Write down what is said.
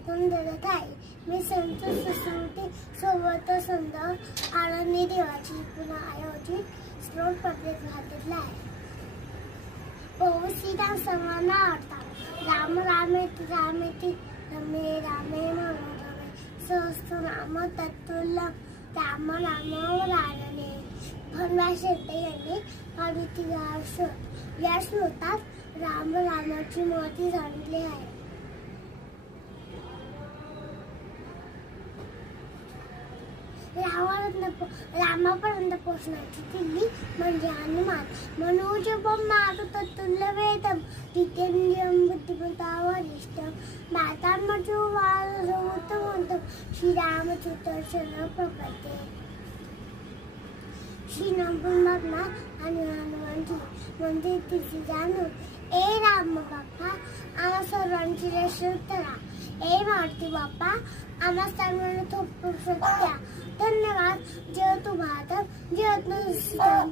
वाचून देत आहे. मी संत सुश्रुती सोबत संत आळंदी देवाची पुन्हा आयोजित श्लोक पत्रिका घातलेला आहे. सीता सर्वांना आवडतात. राम रामेति रामेति रमे रामे मनोरमे सहस्रनाम तत्तुल्यं राम नाम वरानने. भगवान शेटे यांनी काढलेली या श्लोकात राम रामाची महती सांगितली आहे. रामापर्यंत पोहोचण्याची किल्ली म्हणजे हनुमान. मनोजवं मारुततुल्य वेदं जितेंद्रियं बुद्धिमतां वरिष्ठं मातामहं वानरयूथमुख्यं श्रीरामचंद्र शरणं प्रपद्ये. श्रीरामपूर्णा आणि हनुमानजी म्हणजे तिची जाणून. ए राम बाप्पा आम्हा सर्वांची रक्षा करा. ए मारुती बाप्पा आम्हा सर्वांना थोपटून द्या. धन्यवाद. जय तू भारत, जय तू